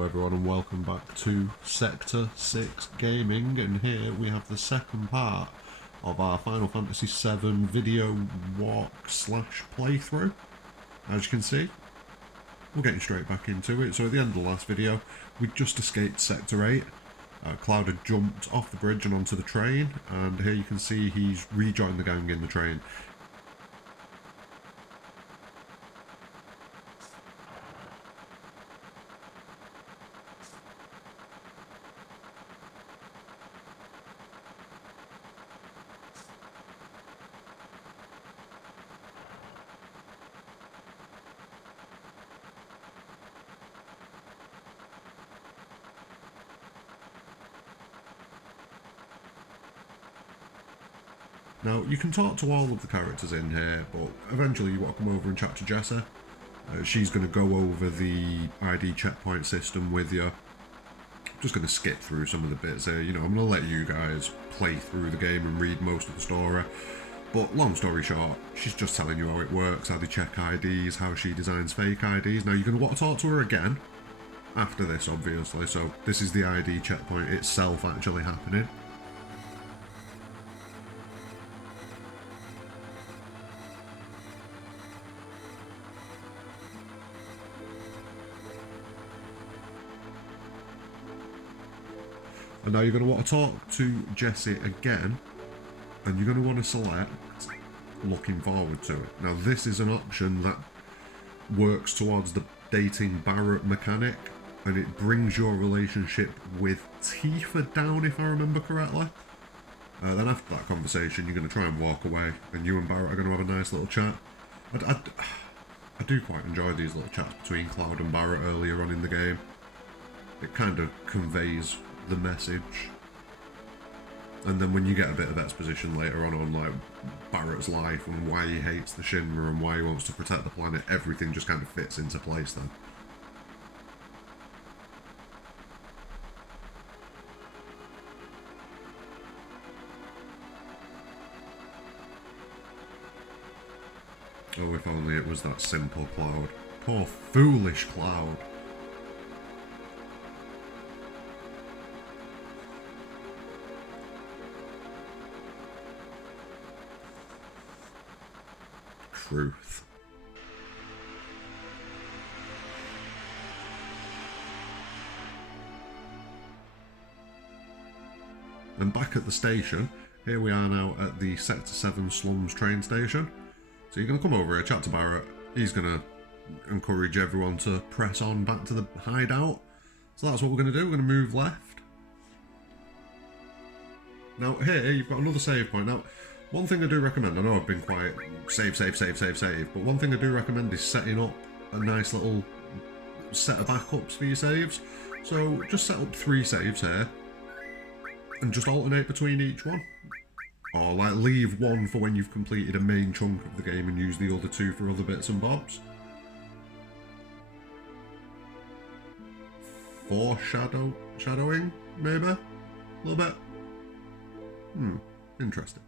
Hello everyone and welcome back to Sector 6 Gaming, and here we have the second part of our Final Fantasy VII video walk slash playthrough. As you can see, we're getting straight back into it. So at the end of the last video, we just escaped Sector 8. Cloud had jumped off the bridge and onto the train, and here you can see he's rejoined the gang in the train. Now, you can talk to all of the characters in here, but eventually you want to come over and chat to Jessie. She's going to go over the ID checkpoint system with you. I'm just going to skip through some of the bits here. You know, I'm going to let you guys play through the game and read most of the story. But long story short, she's just telling you how it works, how they check IDs, how she designs fake IDs. Now, you're going to want to talk to her again after this, obviously. So this is the ID checkpoint itself actually happening. And now you're going to want to talk to Jessie again, and you're going to want to select looking forward to it. Now this is an option that works towards the dating Barret mechanic, and it brings your relationship with Tifa down, if I remember correctly. Then after that conversation, you're going to try and walk away, and you and Barret are going to have a nice little chat. I do quite enjoy these little chats between Cloud and Barret earlier on in the game. It kind of conveys the message, and then when you get a bit of exposition later on like Barret's life and why he hates the Shinra and why he wants to protect the planet, everything just kind of fits into place then. Oh, if only it was that simple, Cloud. Poor foolish Cloud. Truth. And back at the station, here we are now at the Sector 7 Slums train station. So you're going to come over here, chat to Barret. He's going to encourage everyone to press on back to the hideout. So that's what we're going to do. We're going to move left. Now here you've got another save point. Now, one thing I do recommend, I know I've been quite save, but one thing I do recommend is setting up a nice little set of backups for your saves. So just set up 3 saves here, and just alternate between each one. Or like leave one for when you've completed a main chunk of the game and use the other 2 for other bits and bobs. Foreshadowing, maybe? A little bit? Interesting.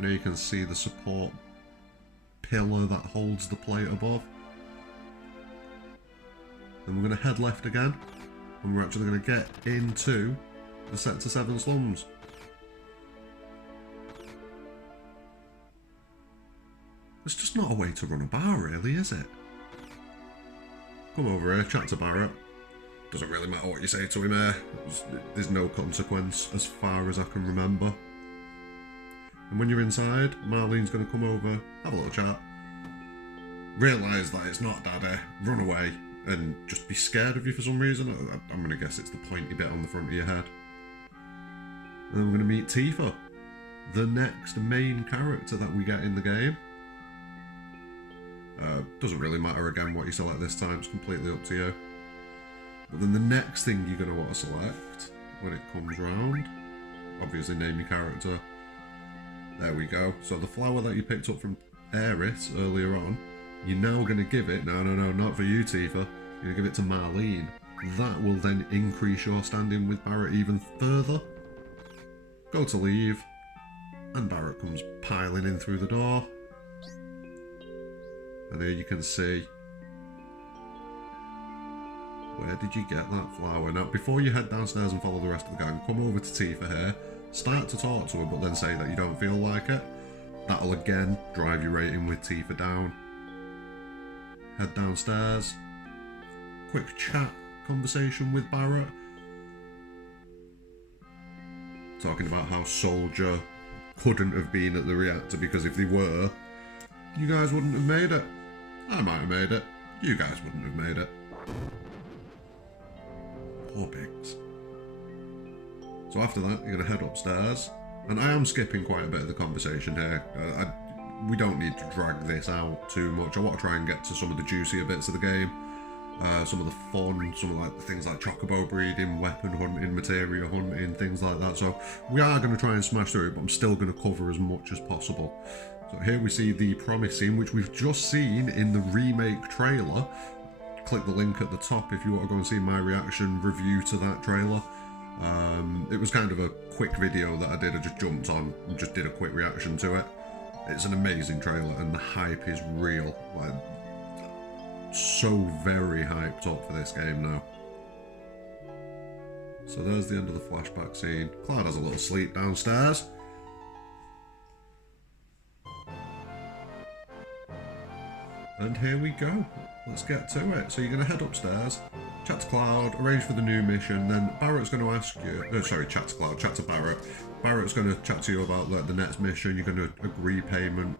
Now you can see the support pillar that holds the plate above. Then we're going to head left again, and we're actually going to get into the Sector 7 slums. It's just not a way to run a bar, really, is it? Come over here, chat to Barret. Doesn't really matter what you say to him here. There's no consequence as far as I can remember. And when you're inside, Marlene's going to come over, have a little chat, realise that it's not Daddy, run away, and just be scared of you for some reason. I'm going to guess it's the pointy bit on the front of your head. And then we're going to meet Tifa, the next main character that we get in the game. Doesn't really matter again what you select this time, it's completely up to you. But then the next thing you're going to want to select when it comes round, obviously name your character. There we go. So the flower that you picked up from Eris earlier on, you're now going to give it, no, not for you, Tifa, you're going to give it to Marlene. That will then increase your standing with Barret even further. Go to leave, and Barret comes piling in through the door. And here you can see, where did you get that flower? Now, before you head downstairs and follow the rest of the gang, come over to Tifa here, start to talk to her, but then say that you don't feel like it. That'll again drive your rating with Tifa down. Head downstairs, quick chat conversation with Barret, talking about how Soldier couldn't have been at the reactor because if they were, you guys wouldn't have made it. I might have made it. You guys wouldn't have made it. Poor pigs. So after that, you're going to head upstairs. And I am skipping quite a bit of the conversation here. We don't need to drag this out too much. I want to try and get to some of the juicier bits of the game. Some of the fun, some of like the things like chocobo breeding, weapon hunting, materia hunting, things like that. So we are going to try and smash through it, but I'm still going to cover as much as possible. So here we see the promise scene, which we've just seen in the remake trailer. Click the link at the top if you want to go and see my reaction review to that trailer. It was kind of a quick video that I did. I just jumped on and just did a quick reaction to it. It's an amazing trailer and the hype is real. Like, so very hyped up for this game now. So there's the end of the flashback scene. Cloud has a little sleep downstairs. And here we go. Let's get to it. So you're going to head upstairs, chat to Cloud, arrange for the new mission, then Barret's going to ask you... chat to Cloud, chat to Barret. Barret's going to chat to you about the next mission. You're going to agree payment.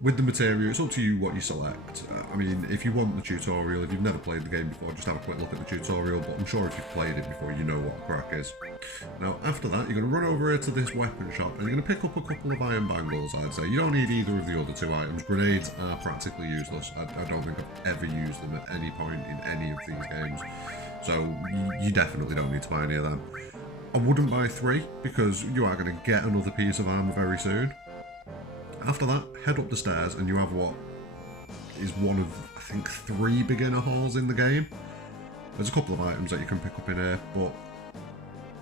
With the material, it's up to you what you select. I mean, if you want the tutorial, if you've never played the game before, just have a quick look at the tutorial, but I'm sure if you've played it before, you know what the crack is. Now, after that, you're going to run over here to this weapon shop, and you're going to pick up a couple of iron bangles, I'd say. You don't need either of the other two items. Grenades are practically useless. I don't think I've ever used them at any point in any of these games. So, you definitely don't need to buy any of them. I wouldn't buy 3, because you are going to get another piece of armor very soon. After that, head up the stairs and you have what is one of, I think, 3 beginner halls in the game. There's a couple of items that you can pick up in here, but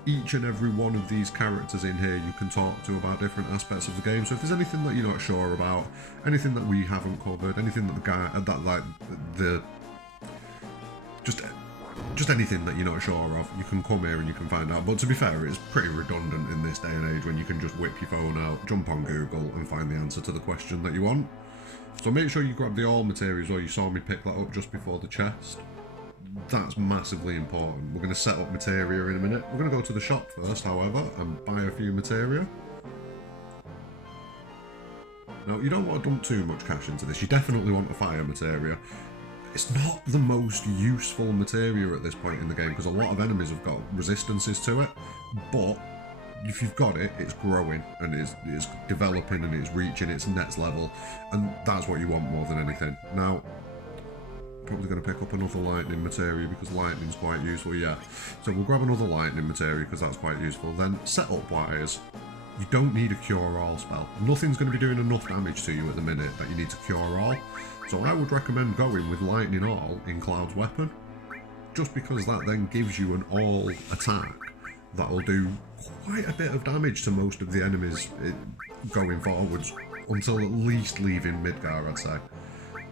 each and every one of these characters in here you can talk to about different aspects of the game. So if there's anything that you're not sure about, anything that we haven't covered, anything that just anything that you're not sure of, you can come here and you can find out. But to be fair, it's pretty redundant in this day and age when you can just whip your phone out, jump on Google and find the answer to the question that you want. So make sure you grab the all materials, or you saw me pick that up just before the chest. That's massively important. We're going to set up materia in a minute. We're going to go to the shop first, however, and buy a few materia. Now, you don't want to dump too much cash into this. You definitely want a fire materia. It's not the most useful materia at this point in the game because a lot of enemies have got resistances to it, but if you've got it, it's growing and it's developing and it's reaching its next level, and that's what you want more than anything. Now, probably going to pick up another lightning materia because lightning's quite useful, yeah. So we'll grab another lightning materia because that's quite useful. Then setup wise, you don't need a cure-all spell. Nothing's going to be doing enough damage to you at the minute that you need to cure all. So I would recommend going with Lightning All in Cloud's weapon, just because that then gives you an all attack that will do quite a bit of damage to most of the enemies going forwards, until at least leaving Midgar, I'd say.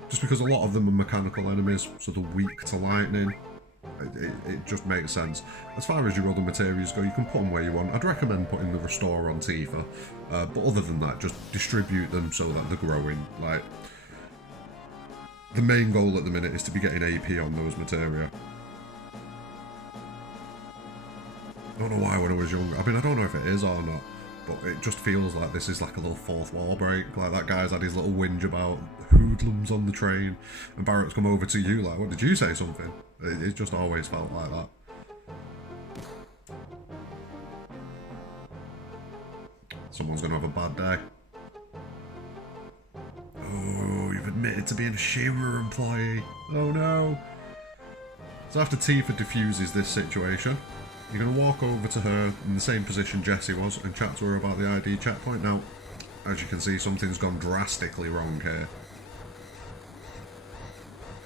Just because a lot of them are mechanical enemies, so they're weak to lightning. It just makes sense. As far as your other materials go, you can put them where you want. I'd recommend putting the Restore on Tifa, but other than that, just distribute them so that they're growing. Like, the main goal at the minute is to be getting AP on those materia. I don't know why when I was younger. I mean, I don't know if it is or not, but it just feels like this is like a little fourth wall break. Like that guy's had his little whinge about hoodlums on the train, and Barret's come over to you like, what, did you say something? It just always felt like that. Someone's gonna have a bad day. Oh, you've admitted to being a Shinra employee. Oh no. So after Tifa diffuses this situation, you're going to walk over to her in the same position Jessie was and chat to her about the ID checkpoint. Now, as you can see, something's gone drastically wrong here.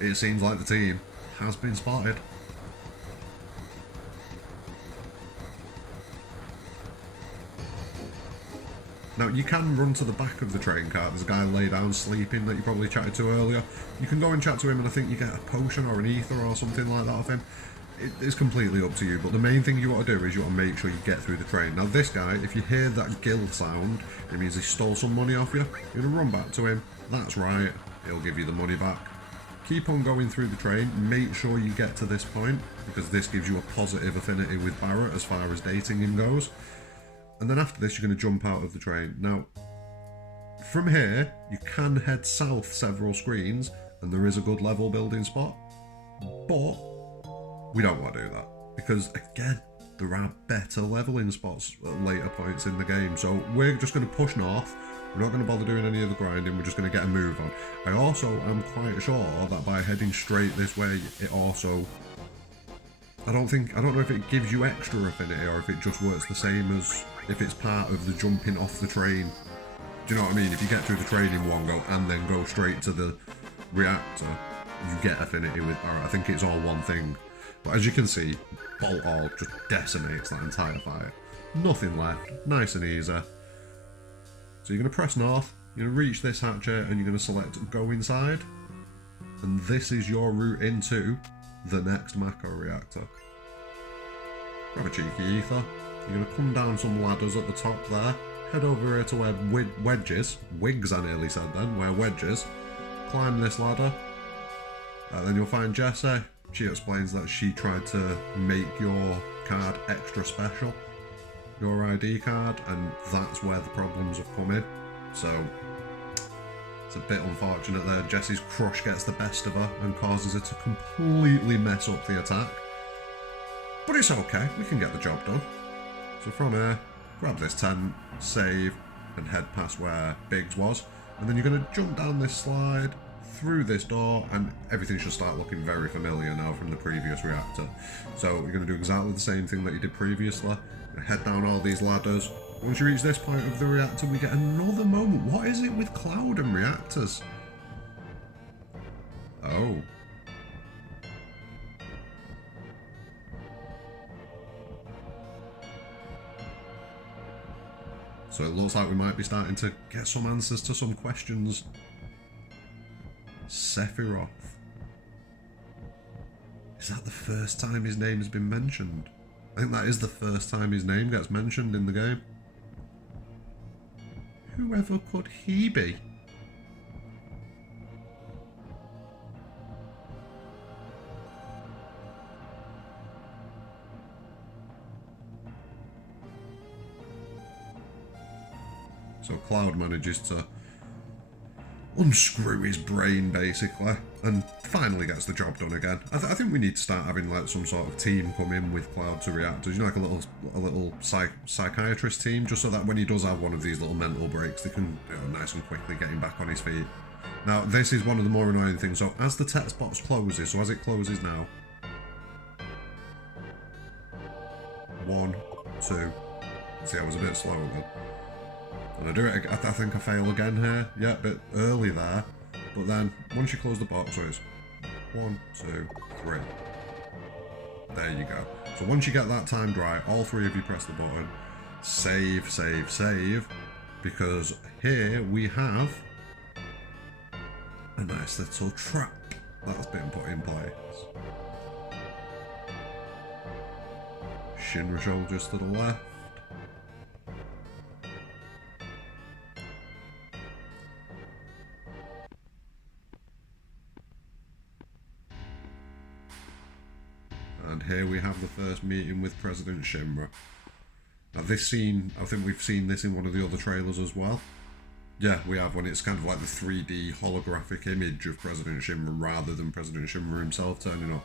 It seems like the team has been spotted. Now, you can run to the back of the train cart. There's a guy lay down sleeping that you probably chatted to earlier. You can go and chat to him, and I think you get a potion or an ether or something like that off him. It's completely up to you, but the main thing you want to do is you want to make sure you get through the train. Now, this guy, if you hear that gill sound, it means he stole some money off you. You're going to run back to him. That's right. He'll give you the money back. Keep on going through the train. Make sure you get to this point, because this gives you a positive affinity with Barret as far as dating him goes. And then after this, you're going to jump out of the train. Now, from here, you can head south several screens, and there is a good level building spot. But we don't want to do that, because again, there are better leveling spots at later points in the game. So we're just going to push north. We're not going to bother doing any of the grinding. We're just going to get a move on. I also am quite sure that by heading straight this way, it also... I don't know if it gives you extra affinity or if it just works the same as if it's part of the jumping off the train. Do you know what I mean? If you get through the train in one go and then go straight to the reactor, you get affinity with Barret. I think it's all one thing. But as you can see, Bolt All just decimates that entire fight. Nothing left. Nice and easy. So you're going to press north, you're going to reach this hatchet, and you're going to select go inside. And this is your route into the next macro reactor. Grab a cheeky ether. You're going to come down some ladders at the top there. Head over here to where wedges, wigs I nearly said then, where wedges. Climb this ladder. Then you'll find Jessie. She explains that she tried to make your card extra special, your ID card, and that's where the problems have come in. So it's a bit unfortunate there. Jessie's crush gets the best of her and causes her to completely mess up the attack. But it's okay, we can get the job done. So from here, grab this tent, save, and head past where Biggs was. And then you're going to jump down this slide, through this door, and everything should start looking very familiar now from the previous reactor. So you're going to do exactly the same thing that you did previously. Head down all these ladders. Once you reach this point of the reactor, we get another moment. What is it with Cloud and reactors? Oh. So it looks like we might be starting to get some answers to some questions. Sephiroth. Is that the first time his name has been mentioned? I think that is the first time his name gets mentioned in the game. Whoever could he be? So Cloud manages to unscrew his brain, basically, and finally gets the job done again. I think we need to start having like some sort of team come in with Cloud to reactors, you know, like a little psychiatrist team, just so that when he does have one of these little mental breaks, they can, you know, nice and quickly get him back on his feet. Now, this is one of the more annoying things. So as the text box closes, so as it closes now, 1, 2. See, I was a bit slow then. And I do it, I think I fail again here. Yeah, a bit early there. But then, once you close the box, so it's 1, 2, 3. There you go. So once you get that timed right, all three of you press the button. Save, save, save. Because here we have a nice little trap that's been put in place. Shinra soldiers to the left. And here we have the first meeting with President Shinra. Now this scene, I think we've seen this in one of the other trailers as well. Yeah, we have, when it's kind of like the 3D holographic image of President Shinra rather than President Shinra himself turning up.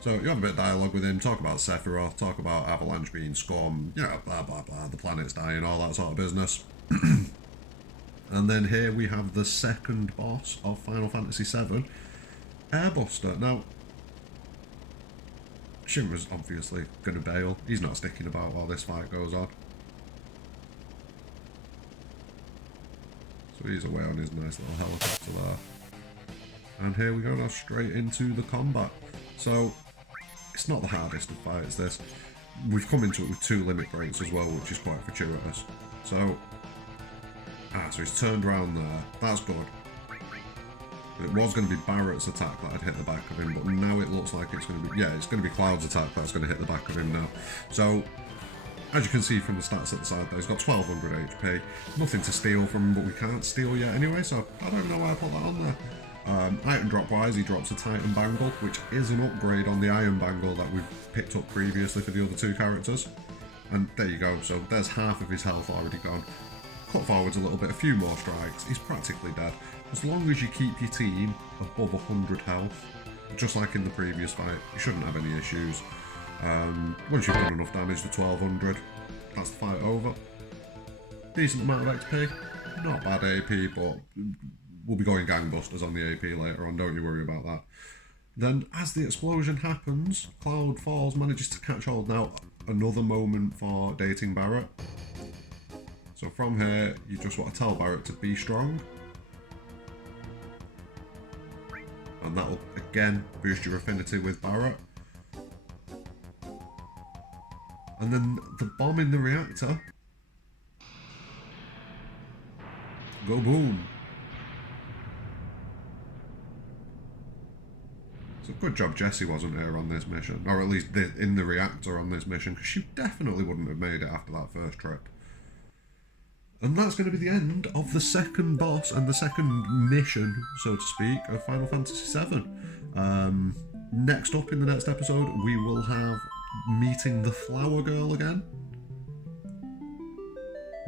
So you have a bit of dialogue with him, talk about Sephiroth, talk about Avalanche being scum, you know, blah blah blah, the planet's dying, all that sort of business. And then here we have the second boss of Final Fantasy VII, Airbuster. Now, Shinra's obviously going to bail. He's not sticking about while this fight goes on. So he's away on his nice little helicopter there. And here we go now, straight into the combat. So, it's not the hardest of fights, this. we've come into it with 2 limit breaks as well, which is quite fortuitous. So he's turned around there. That's good. It was going to be Barret's attack that had hit the back of him, but now it looks like it's going to be, yeah, it's going to be Cloud's attack that's going to hit the back of him now. So, as you can see from the stats at the side there, he's got 1200 HP. Nothing to steal from him, but we can't steal yet anyway, so I don't know why I put that on there. Item drop wise, he drops a Titan Bangle, which is an upgrade on the Iron Bangle that we've picked up previously for the other 2 characters. And there you go, so there's half of his health already gone. Cut forwards a little bit, a few more strikes, he's practically dead. As long as you keep your team above 100 health, just like in the previous fight, you shouldn't have any issues. Once you've done enough damage to 1200, that's the fight over. Decent amount of XP, not bad AP, but we'll be going gangbusters on the AP later on, don't you worry about that. Then, as the explosion happens, Cloud falls, manages to catch hold. Now, another moment for dating Barret. So from here, you just want to tell Barret to be strong. And that'll, again, boost your affinity with Barret. And then the bomb in the reactor. Go boom. So good job Jessie wasn't here on this mission. Or at least in the reactor on this mission, because she definitely wouldn't have made it after that first trip. And that's going to be the end of the second boss and the second mission, so to speak, of Final Fantasy VII. Next up in the next episode, we will have meeting the Flower Girl again.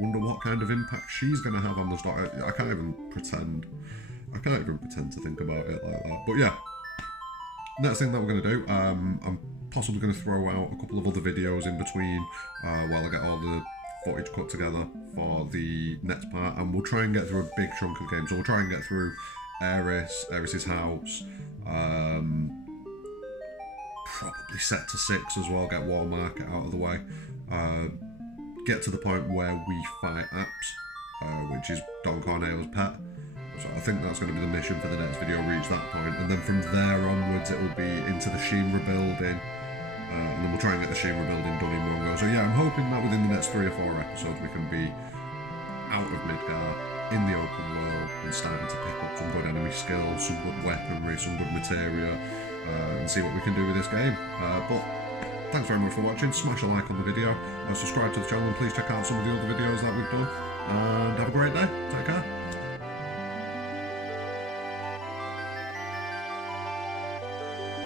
Wonder what kind of impact she's going to have on the story. I can't even pretend to think about it like that. But yeah, next thing that we're going to do, I'm possibly going to throw out a couple of other videos in between while I get all the footage cut together for the next part, and we'll try and get through a big chunk of the game. So we'll try and get through Aeris's house, probably set to 6 as well, get War Market out of the way, get to the point where we fight Apps, which is Don Corneo's pet. So I think that's going to be the mission for the next video, reach that point, and then from there onwards it will be into the Shinra building, and then we'll try and get the Shinra building done in one go. So yeah, I'm hoping that within the next 3 or 4 episodes we can be out of Midgar, in the open world, and starting to pick up some good enemy skills, some good weaponry, some good materia, and see what we can do with this game. But thanks very much for watching, smash a like on the video, subscribe to the channel, and please check out some of the other videos that we've done, and have a great day.